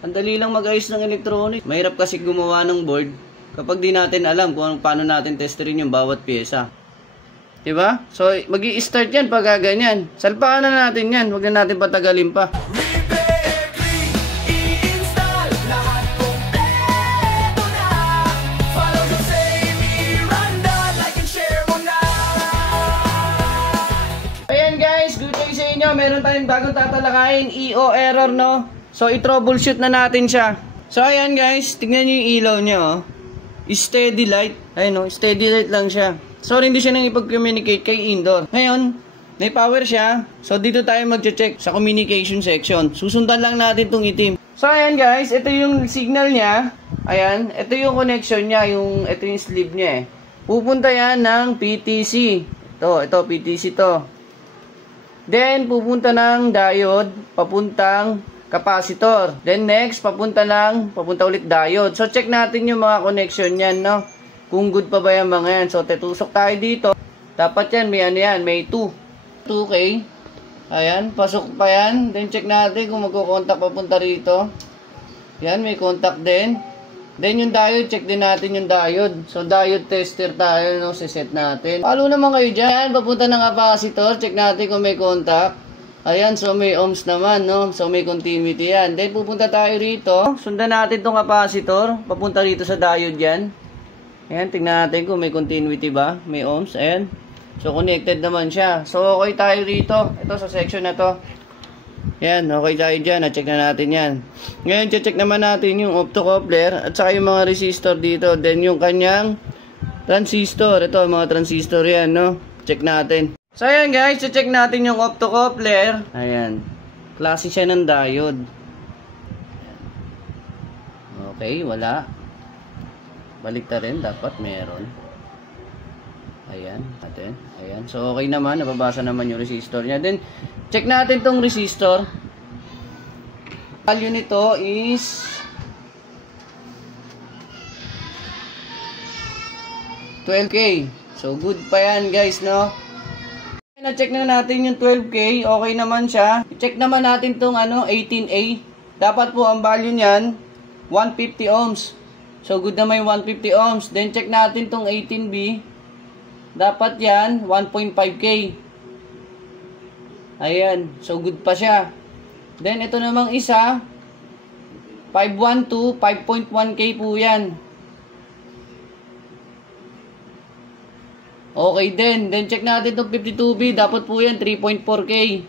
Ang dali lang mag-ayos ng electronic. Mahirap kasi gumawa ng board kapag di natin alam kung paano natin testerin yung bawat pyesa. Diba? So, mag-i-start yan pag ganyan. Salpakan na natin yan. Huwag na natin patagalin pa. Ayan guys, good day sa inyo. Meron tayong bagong tatalakayin, EO error, no? So, i-troubleshoot na natin siya. So, ayan guys, tignan nyo yung ilaw niya, oh. Steady light. Ayun, no? Steady light lang siya. So, hindi siya nang ipag-communicate kay indoor. Ngayon, may power siya. So, dito tayo mag-check sa communication section. Susundan lang natin itong itim. So, ayan guys, ito yung signal niya. Ayan, ito yung connection niya. Ito yung sleeve niya eh. Pupunta yan ng PTC. Ito PTC to. Then, pupunta ng diode, papuntang capacitor. Then, next, papunta ulit diode. So, check natin yung mga connection yan, no? Kung good pa ba yung mga yan. So, tutusok tayo dito. Dapat yan, may ano yan, may 2K. Ayan, pasok pa yan. Then, check natin kung magkukontak papunta rito. Yan, may contact din. Then, yung diode, check din natin yung diode. So, diode tester tayo, no? Siset natin. Follow naman kayo dyan. Papunta ng capacitor. Check natin kung may contact. Ayan, so may ohms naman, no? So, may continuity yan. Then, pupunta tayo rito. Sundan natin tong capacitor. Papunta rito sa diode yan. Ayan, tingnan natin kung may continuity ba. May ohms, ayan. So, connected naman siya. So, okay tayo rito. Ito sa section na to. Ayan, okay tayo dyan. Na-check na natin yan. Ngayon, check naman natin yung optocoupler at saka yung mga resistor dito. Then, yung kanyang transistor. Ito, mga transistor yan, no? Check natin. So, ayan guys, check natin yung optocoupler. Ayan. Klase siya ng diode. Okay, wala. Balik ta rin, dapat meron. Ayan, natin. Ayan. So, okay naman. Nababasa naman yung resistor niya. Then, check natin tong resistor. Value nito is 12K. So, good pa yan, guys, no? Na-check na natin yung 12K. Okay naman siya. I-check naman natin tong 18A. Dapat po ang value niyan 150 ohms. So, good na may 150 ohms. Then, check natin tong 18B. Dapat yan, 1.5K. Ayan. So, good pa siya. Then, ito namang isa, 512, 5.1K po yan. Okay din. Then, check natin tong 52B. Dapat po yan, 3.4K.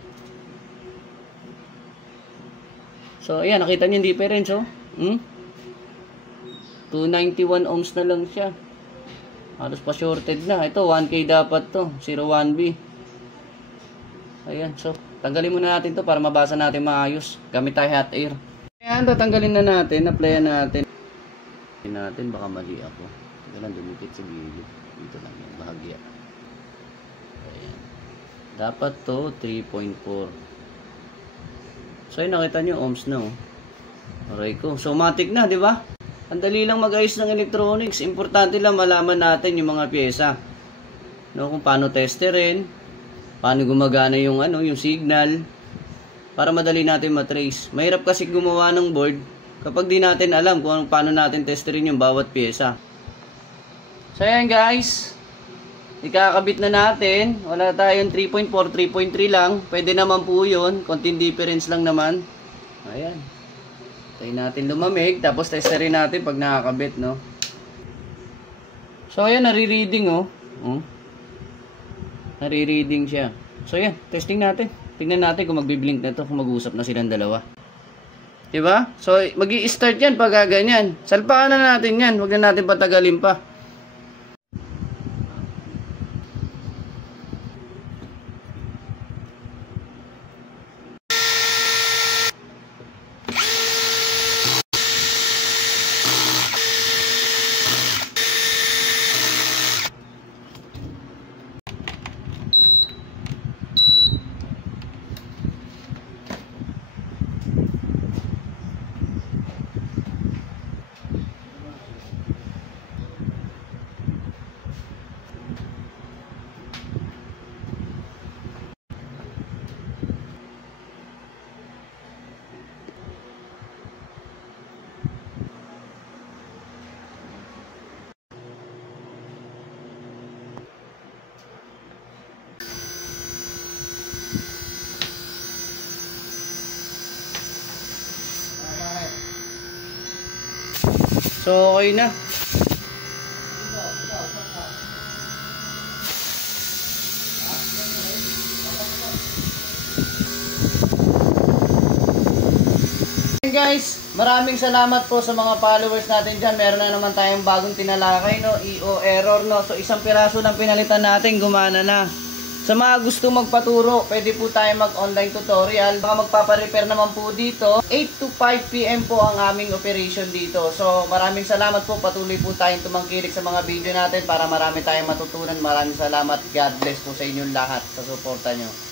So, ayan. Nakita niyo yung difference, oh. 291 ohms na lang siya. Halos pa shorted na. Ito 1K dapat to. 01B. Ayan. So, tanggalin muna natin to para mabasa natin maayos. Gamit tayo hot air. Ayan. Tatanggalin na natin. Applyan natin. Baka mali ako. Ito lang dumikit sa gilid. Dito lang yung bahagya. Ayan. Dapat to 3.4. So, yun. Nakita nyo ohms na, oh. Aray ko. So, matik na, di ba? Ang dali lang mag-ayos ng electronics. Importante lang malaman natin yung mga pyesa. No, kung paano testerin, paano gumagana yung yung signal para madali natin matrace. Mahirap kasi gumawa ng board kapag di natin alam kung paano natin testerin yung bawat pyesa. So ayan guys, ikakabit na natin. Wala tayong 3.4, 3.3 lang. Pwede naman po yun. Konting difference lang naman. Ayan. Tayo natin lumamig, tapos testerin natin pag nakakabit, no? So, ayan, nare-reading, oh. Nare-reading siya. So, ayan, testing natin. Tingnan natin kung magbiblink na to, kung mag-uusap na silang dalawa. Diba? So, mag-i-start yan pag ganyan. Salpakan na natin yan. Huwag na natin patagalin pa. So, okay na. Guys, maraming salamat po sa mga followers natin dyan. Meron na naman tayong bagong tinalakay, no? EO error, no? So, isang piraso lang pinalitan natin, gumana na. Sa mga gusto magpaturo, pwede po tayo mag-online tutorial. Baka magpaparepair naman po dito. 8 to 5 PM po ang aming operation dito. So, maraming salamat po. Patuloy po tayong tumangkilik sa mga video natin para marami tayong matutunan. Maraming salamat. God bless po sa inyong lahat sa suporta nyo.